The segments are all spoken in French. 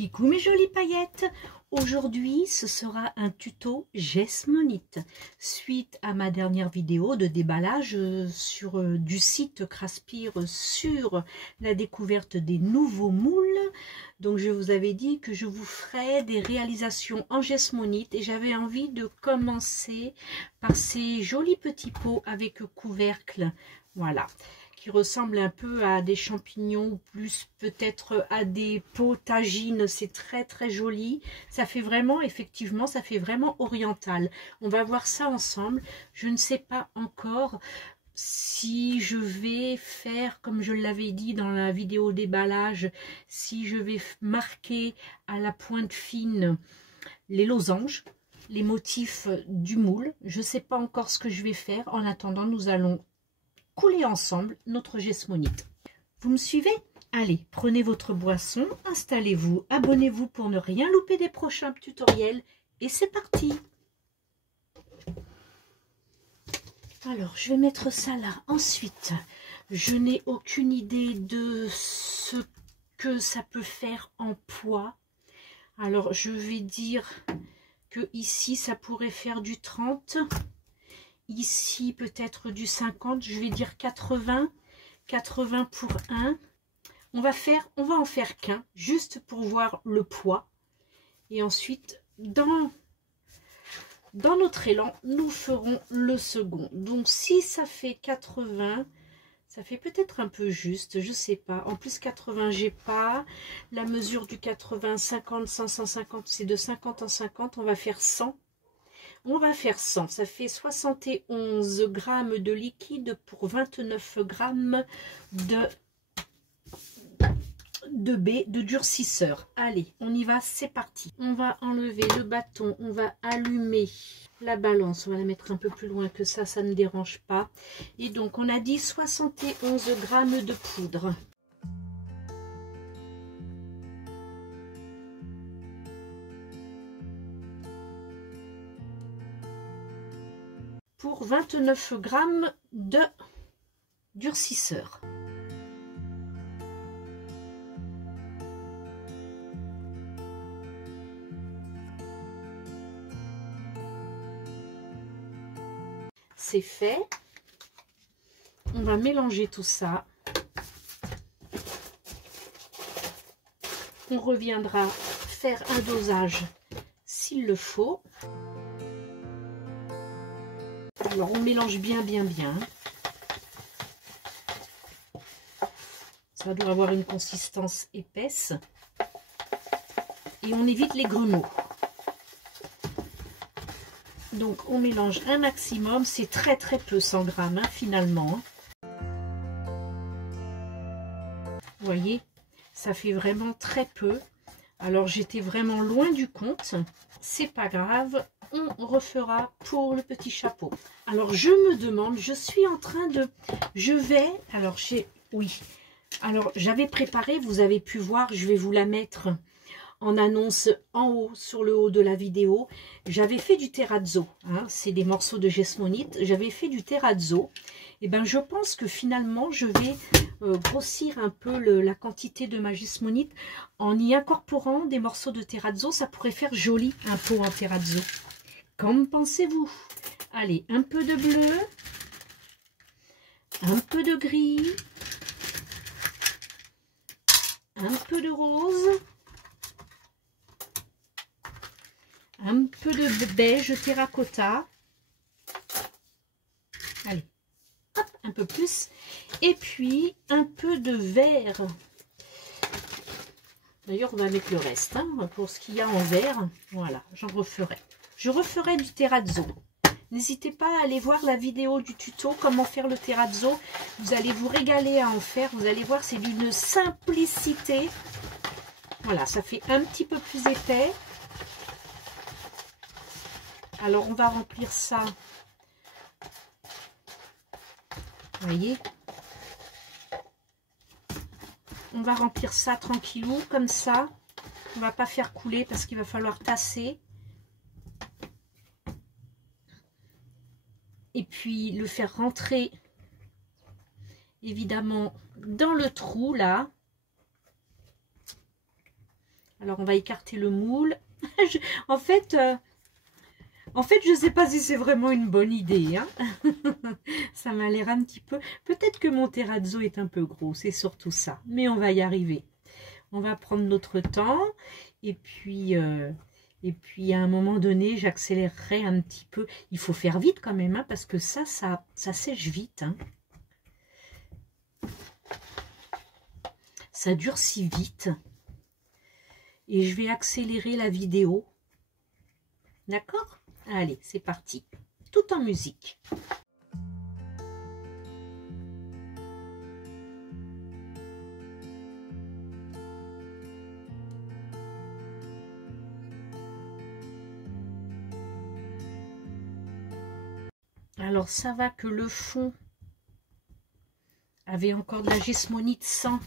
Kikou mes jolies paillettes, aujourd'hui ce sera un tuto Gessmonite suite à ma dernière vidéo de déballage sur du site Craspire sur la découverte des nouveaux moules. Donc je vous avais dit que je vous ferai des réalisations en Gessmonite et j'avais envie de commencer par ces jolis petits pots avec couvercle, voilà, qui ressemble un peu à des champignons ou plus peut-être à des pots tagines. C'est très très joli, ça fait vraiment, effectivement, ça fait vraiment oriental. On va voir ça ensemble. Je ne sais pas encore si je vais faire, comme je l'avais dit dans la vidéo déballage, si je vais marquer à la pointe fine les losanges, les motifs du moule. Je ne sais pas encore ce que je vais faire. En attendant, nous allons couler ensemble notre Gessmonite. Vous me suivez? Allez, prenez votre boisson, installez-vous, abonnez-vous pour ne rien louper des prochains tutoriels et c'est parti. Alors, je vais mettre ça là. Ensuite, je n'ai aucune idée de ce que ça peut faire en poids. Alors, je vais dire que ici, ça pourrait faire du 30. Ici, peut-être du 50. Je vais dire 80. 80 pour un. On va en faire qu'un, juste pour voir le poids. Et ensuite, dans notre élan, nous ferons le second. Donc, si ça fait 80, ça fait peut-être un peu juste, je sais pas. En plus, 80, j'ai pas. La mesure du 80, 50, 100, 150, c'est de 50 en 50. On va faire 100. On va faire 100. Ça fait 71 grammes de liquide pour 29 grammes de durcisseur. Allez, on y va, c'est parti. On va enlever le bâton, on va allumer la balance, on va la mettre un peu plus loin que ça ne dérange pas. Et donc on a dit 71 grammes de poudre. Pour 29 grammes de durcisseur. C'est fait. On va mélanger tout ça. On reviendra faire un dosage s'il le faut. Alors on mélange bien. Ça doit avoir une consistance épaisse. Et on évite les grelots. Donc on mélange un maximum, c'est très peu, 100 grammes hein, finalement. Vous voyez, ça fait vraiment très peu. Alors j'étais vraiment loin du compte, c'est pas grave, on refera pour le petit chapeau. Alors je me demande, je suis en train de, alors j'avais préparé, vous avez pu voir, je vais vous la mettre en annonce en haut, sur le haut de la vidéo. J'avais fait du terrazzo, hein, c'est des morceaux de Gessmonite, j'avais fait du terrazzo. Et ben je pense que finalement je vais grossir un peu la quantité de ma Gessmonite en y incorporant des morceaux de terrazzo. Ça pourrait faire joli un pot en terrazzo. Qu'en pensez-vous? Allez, un peu de bleu, un peu de gris, un peu de rose, un peu de beige terracotta, allez, hop, un peu plus, et puis un peu de vert. D'ailleurs, on va mettre le reste, hein, pour ce qu'il y a en vert. Voilà, j'en referai. Je referai du terrazzo. N'hésitez pas à aller voir la vidéo du tuto, comment faire le terrazzo. Vous allez vous régaler à en faire. Vous allez voir, c'est d'une simplicité. Voilà, ça fait un petit peu plus épais. Alors, on va remplir ça. Vous voyez? On va remplir ça tranquillou, comme ça. On ne va pas faire couler parce qu'il va falloir tasser. Et puis, le faire rentrer, évidemment, dans le trou, là. Alors, on va écarter le moule. En fait, je ne sais pas si c'est vraiment une bonne idée. Hein. Ça m'a l'air un petit peu... Peut-être que mon terrazzo est un peu gros, c'est surtout ça. Mais on va y arriver. On va prendre notre temps. Et puis à un moment donné, j'accélérerai un petit peu. Il faut faire vite quand même, hein, parce que ça sèche vite. Hein. Ça durcit vite. Et je vais accélérer la vidéo. D'accord ? Allez, c'est parti. Tout en musique. Alors, ça va que le fond avait encore de la gismonite sans.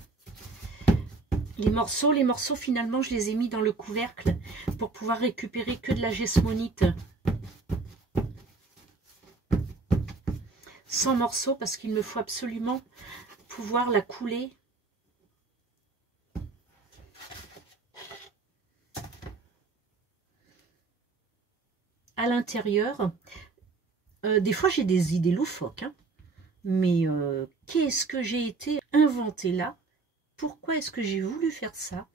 Les morceaux, finalement, je les ai mis dans le couvercle pour pouvoir récupérer que de la gismonite. Sans morceaux, parce qu'il me faut absolument pouvoir la couler. À l'intérieur. Des fois, j'ai des idées loufoques. Hein. Mais qu'est-ce que j'ai été inventée là? Pourquoi est-ce que j'ai voulu faire ça?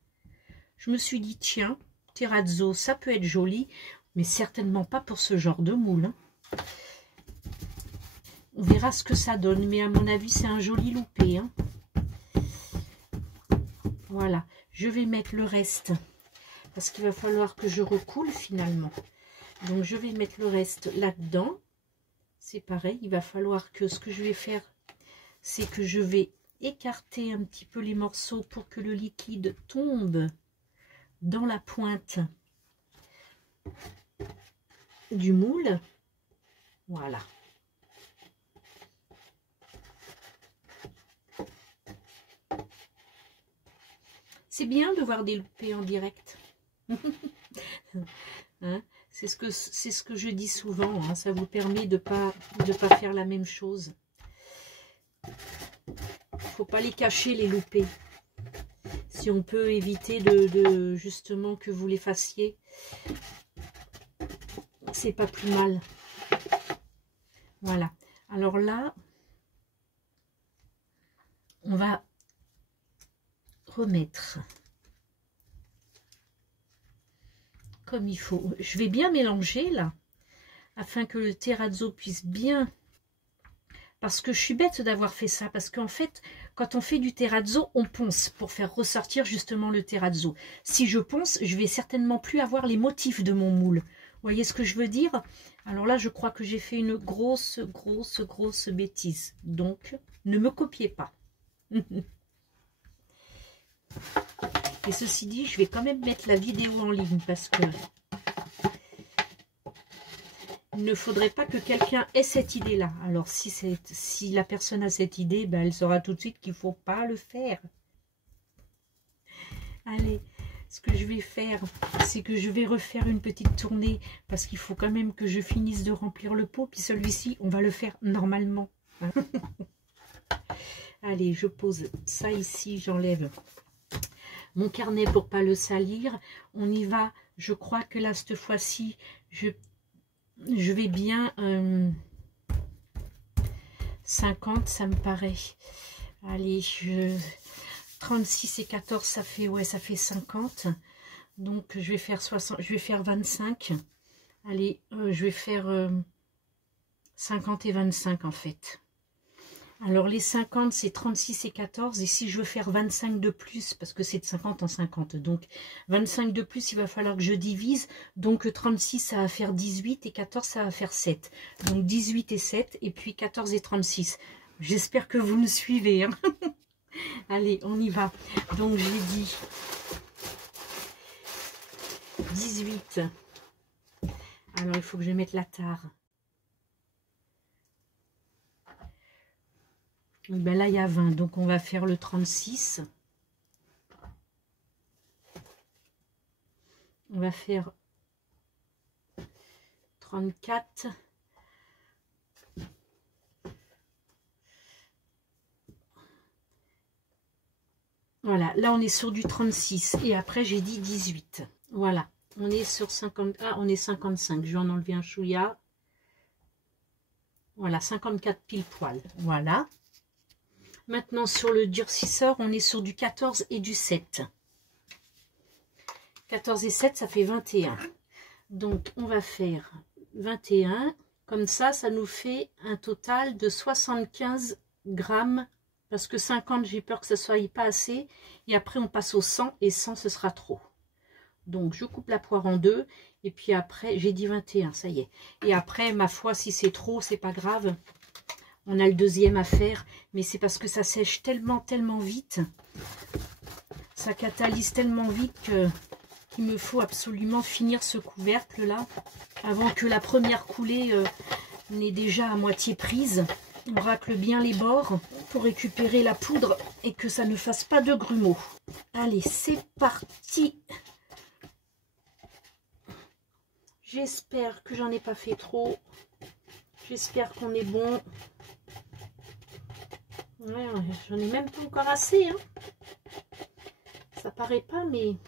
Je me suis dit, tiens, terrazzo, ça peut être joli, mais certainement pas pour ce genre de moule. Hein. On verra ce que ça donne, mais à mon avis, c'est un joli loupé. Hein. Voilà, je vais mettre le reste, parce qu'il va falloir que je recoule finalement. Donc, je vais mettre le reste là-dedans. C'est pareil, il va falloir que ce que je vais faire, c'est que je vais écarter un petit peu les morceaux pour que le liquide tombe dans la pointe du moule. Voilà. C'est bien de voir des loupés en direct. Hein, c'est ce que je dis souvent. Hein, ça vous permet de pas faire la même chose. Faut pas les cacher, les loupés. Si on peut éviter de justement que vous les fassiez, c'est pas plus mal. Voilà. Alors là, on va remettre comme il faut. Je vais bien mélanger là, afin que le terrazzo puisse bien... Parce que je suis bête d'avoir fait ça, parce qu'en fait, quand on fait du terrazzo, on ponce pour faire ressortir justement le terrazzo. Si je ponce, je vais certainement plus avoir les motifs de mon moule. Vous voyez ce que je veux dire? Alors là, je crois que j'ai fait une grosse bêtise. Donc, ne me copiez pas. Et ceci dit, je vais quand même mettre la vidéo en ligne parce que il ne faudrait pas que quelqu'un ait cette idée-là. Alors, si la personne a cette idée, ben, elle saura tout de suite qu'il ne faut pas le faire. Allez, ce que je vais faire, c'est que je vais refaire une petite tournée parce qu'il faut quand même que je finisse de remplir le pot. Puis celui-ci, on va le faire normalement. Hein. Allez, je pose ça ici, j'enlève mon carnet pour ne pas le salir. On y va. Je crois que là, cette fois-ci, je vais bien 50, ça me paraît. Allez, 36 et 14, ça fait, ouais, ça fait 50. Donc, je vais faire 60, je vais faire 25. Allez, je vais faire 50 et 25 en fait. Alors, les 50, c'est 36 et 14. Et si je veux faire 25 de plus, parce que c'est de 50 en 50, donc 25 de plus, il va falloir que je divise. Donc, 36, ça va faire 18 et 14, ça va faire 7. Donc, 18 et 7, et puis 14 et 36. J'espère que vous me suivez. Hein. Allez, on y va. Donc, j'ai dit 18. Alors, il faut que je mette la tare. Ben là, il y a 20, donc on va faire le 36. On va faire 34. Voilà, là on est sur du 36 et après j'ai dit 18. Voilà, on est sur 50, ah on est 55, je vais en enlever un chouïa. Voilà, 54 pile poil, voilà. Maintenant sur le durcisseur, on est sur du 14 et du 7. 14 et 7, ça fait 21. Donc on va faire 21, comme ça nous fait un total de 75 grammes. Parce que 50, j'ai peur que ça ne soit pas assez. Et après, on passe au 100. Et 100, ce sera trop. Donc, je coupe la poire en deux. Et puis après, j'ai dit 21, ça y est. Et après, ma foi, si c'est trop, c'est pas grave. On a le deuxième à faire. Mais c'est parce que ça sèche tellement, tellement vite. Ça catalyse tellement vite qu'il me faut absolument finir ce couvercle-là. Avant que la première coulée n'ait déjà à moitié prise. On racle bien les bords pour récupérer la poudre et que ça ne fasse pas de grumeaux. Allez, c'est parti. J'espère que j'en ai pas fait trop. J'espère qu'on est bon. Ouais, j'en ai même pas encore assez. Hein. Ça paraît pas, mais... Vous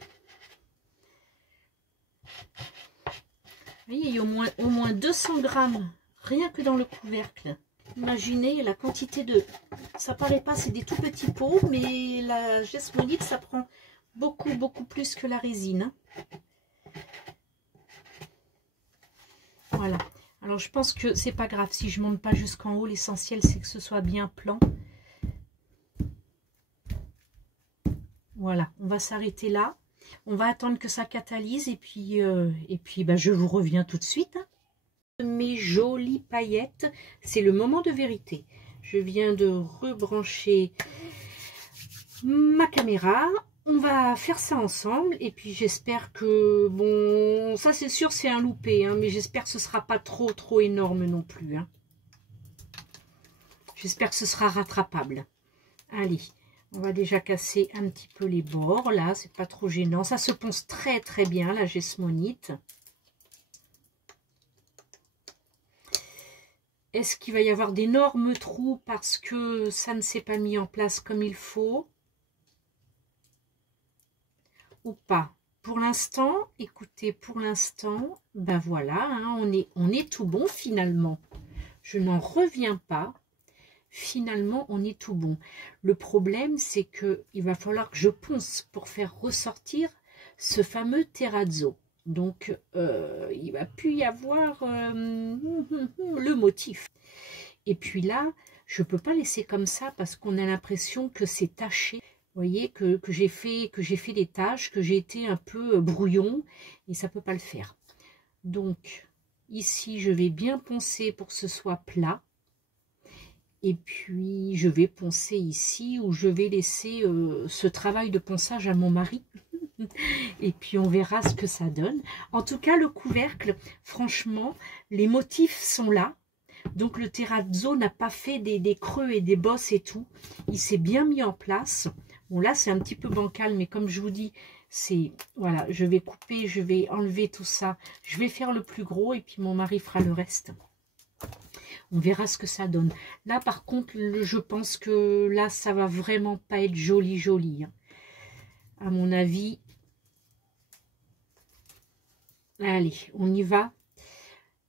voyez, il y a au moins 200 grammes, rien que dans le couvercle. Imaginez la quantité de... Ça paraît pas, c'est des tout petits pots, mais la gesmonite, ça prend beaucoup, beaucoup plus que la résine. Voilà. Alors, je pense que c'est pas grave si je monte pas jusqu'en haut. L'essentiel, c'est que ce soit bien plan. Voilà, on va s'arrêter là. On va attendre que ça catalyse et puis bah, je vous reviens tout de suite. Hein. Mes jolies paillettes, c'est le moment de vérité. Je viens de rebrancher ma caméra. On va faire ça ensemble et puis j'espère que, bon, ça c'est sûr c'est un loupé, hein, mais j'espère que ce sera pas trop énorme non plus. Hein. J'espère que ce sera rattrapable. Allez, on va déjà casser un petit peu les bords, là, c'est pas trop gênant. Ça se ponce très bien, la gesmonite. Est-ce qu'il va y avoir d'énormes trous parce que ça ne s'est pas mis en place comme il faut? Ou pas? Pour l'instant, écoutez, pour l'instant, ben voilà, hein, on est tout bon finalement. Je n'en reviens pas. Finalement, on est tout bon. Le problème, c'est qu'il va falloir que je ponce pour faire ressortir ce fameux terrazzo. Donc, il va plus y avoir le motif. Et puis là, je ne peux pas laisser comme ça parce qu'on a l'impression que c'est taché. Vous voyez, que j'ai fait des taches, que j'ai été un peu brouillon et ça ne peut pas le faire. Donc, ici, je vais bien poncer pour que ce soit plat. Et puis, je vais poncer ici où je vais laisser ce travail de ponçage à mon mari. Et puis, on verra ce que ça donne. En tout cas, le couvercle, franchement, les motifs sont là. Donc, le terrazzo n'a pas fait des creux et des bosses et tout. Il s'est bien mis en place. Bon, là, c'est un petit peu bancal, mais comme je vous dis, c'est... Voilà, je vais couper, je vais enlever tout ça. Je vais faire le plus gros et puis mon mari fera le reste. On verra ce que ça donne. Là, par contre, je pense que là, ça va vraiment pas être joli. Hein. À mon avis. Allez, on y va.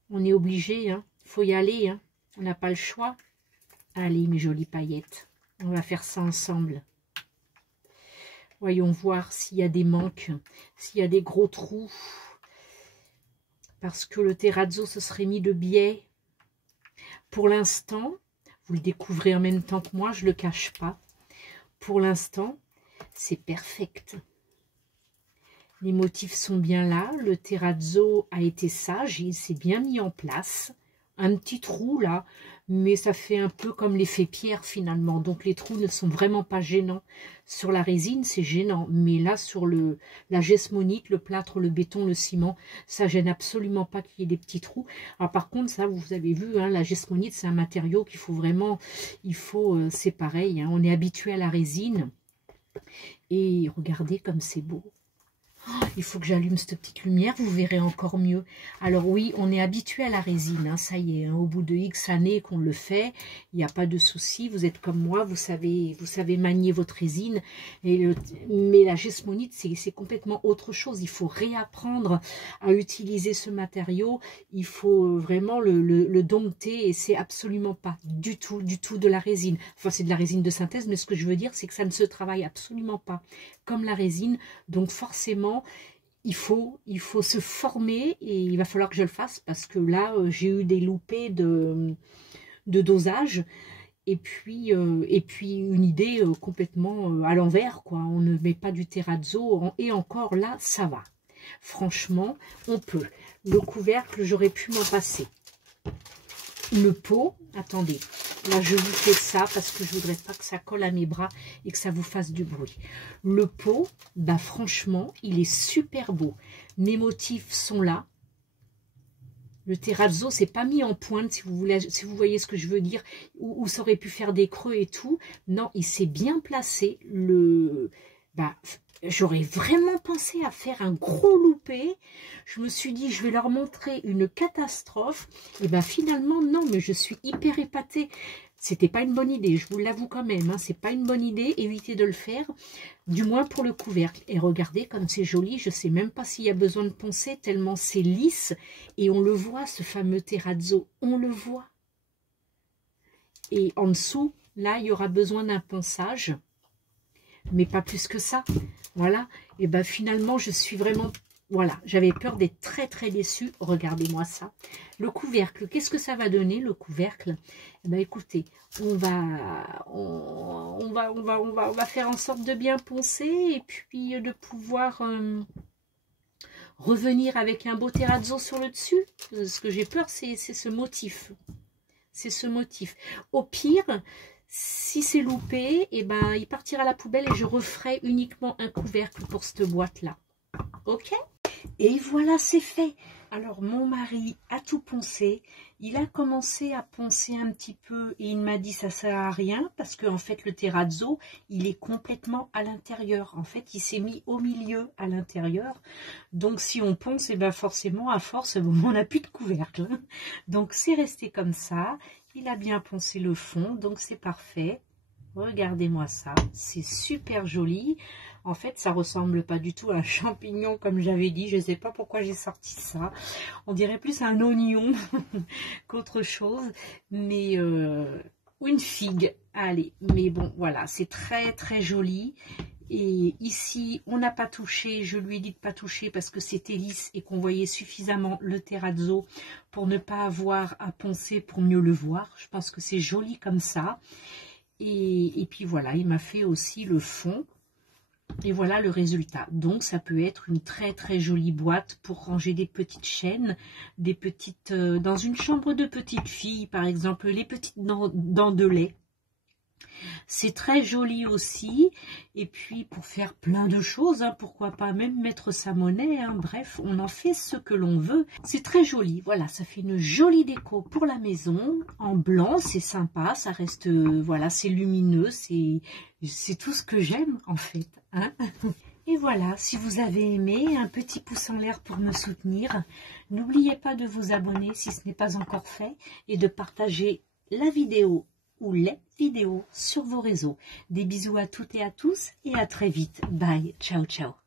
On est obligé. Hein. Faut y aller. Hein. On n'a pas le choix. Allez, mes jolies paillettes. On va faire ça ensemble. Voyons voir s'il y a des manques. S'il y a des gros trous. Parce que le terrazzo se serait mis de biais. Pour l'instant, vous le découvrez en même temps que moi, je ne le cache pas. Pour l'instant, c'est perfect. Les motifs sont bien là. Le terrazzo a été sage, il s'est bien mis en place. Un petit trou là, mais ça fait un peu comme l'effet pierre finalement. Donc les trous ne sont vraiment pas gênants. Sur la résine, c'est gênant. Mais là, sur la gesmonite, le plâtre, le béton, le ciment, ça gêne absolument pas qu'il y ait des petits trous. Alors par contre, ça, vous avez vu, hein, la gesmonite, c'est un matériau qu'il faut vraiment... c'est pareil, hein, on est habitué à la résine. Et regardez comme c'est beau. Il faut que j'allume cette petite lumière, vous verrez encore mieux. Alors oui, on est habitué à la résine, hein, ça y est, hein, au bout de X années qu'on le fait, il n'y a pas de souci, vous êtes comme moi, vous savez manier votre résine, mais la gesmonite, c'est complètement autre chose. Il faut réapprendre à utiliser ce matériau, il faut vraiment le dompter, et c'est absolument pas du tout de la résine. Enfin, c'est de la résine de synthèse, mais ce que je veux dire, c'est que ça ne se travaille absolument pas comme la résine, donc forcément, il faut se former, et il va falloir que je le fasse, parce que là, j'ai eu des loupés de dosage, et puis une idée complètement à l'envers, quoi. On ne met pas du terrazzo, et encore là, ça va. Franchement, on peut. Le couvercle, j'aurais pu m'en passer. Le pot, attendez, là je vous fais ça parce que je voudrais pas que ça colle à mes bras et que ça vous fasse du bruit. Le pot, bah franchement, il est super beau. Mes motifs sont là. Le terrazzo, c'est pas mis en pointe, si vous voyez ce que je veux dire, où ça aurait pu faire des creux et tout. Non, il s'est bien placé. J'aurais vraiment pensé à faire un gros loupé. Je me suis dit, je vais leur montrer une catastrophe. Et bien finalement, non, mais je suis hyper épatée. C'était pas une bonne idée, je vous l'avoue quand même. Hein, c'est pas une bonne idée, évitez de le faire. Du moins pour le couvercle. Et regardez comme c'est joli. Je sais même pas s'il y a besoin de poncer, tellement c'est lisse. Et on le voit, ce fameux terrazzo. On le voit. Et en dessous, là, il y aura besoin d'un ponçage. Mais pas plus que ça. Voilà, et ben finalement je suis vraiment, voilà, j'avais peur d'être très déçue. Regardez-moi ça. Le couvercle, qu'est-ce que ça va donner le couvercle? Eh ben écoutez, on va faire en sorte de bien poncer, et puis de pouvoir revenir avec un beau terrazzo sur le dessus. Ce que j'ai peur, c'est ce motif. C'est ce motif. Au pire, si c'est loupé, eh ben, il partira à la poubelle et je referai uniquement un couvercle pour cette boîte-là. Ok? Et voilà, c'est fait. Alors, mon mari a tout poncé. Il a commencé à poncer un petit peu et il m'a dit ça sert à rien parce qu'en fait, le terrazzo, il est complètement à l'intérieur. En fait, il s'est mis au milieu à l'intérieur. Donc, si on ponce, eh ben, forcément, à force, on n'a plus de couvercle. Donc, c'est resté comme ça. Il a bien poncé le fond, donc c'est parfait. Regardez-moi ça, c'est super joli. En fait, ça ressemble pas du tout à un champignon, comme j'avais dit. Je ne sais pas pourquoi j'ai sorti ça. On dirait plus un oignon qu'autre chose. Mais une figue, allez. Mais bon, voilà, c'est très joli. Et ici, on n'a pas touché, je lui ai dit de ne pas toucher parce que c'était lisse et qu'on voyait suffisamment le terrazzo pour ne pas avoir à poncer pour mieux le voir. Je pense que c'est joli comme ça. Et puis voilà, il m'a fait aussi le fond. Et voilà le résultat. Donc, ça peut être une très jolie boîte pour ranger des petites chaînes, des petites dans une chambre de petite fille, par exemple, les petites dents de lait. C'est très joli aussi, et puis pour faire plein de choses, hein, pourquoi pas même mettre sa monnaie, hein, bref, on en fait ce que l'on veut. C'est très joli, voilà, ça fait une jolie déco pour la maison, en blanc, c'est sympa, ça reste, voilà, c'est lumineux, c'est tout ce que j'aime en fait. Hein. Et voilà, si vous avez aimé, un petit pouce en l'air pour me soutenir. N'oubliez pas de vous abonner si ce n'est pas encore fait, et de partager la vidéo ou les vidéos sur vos réseaux. Des bisous à toutes et à tous et à très vite. Bye, ciao ciao.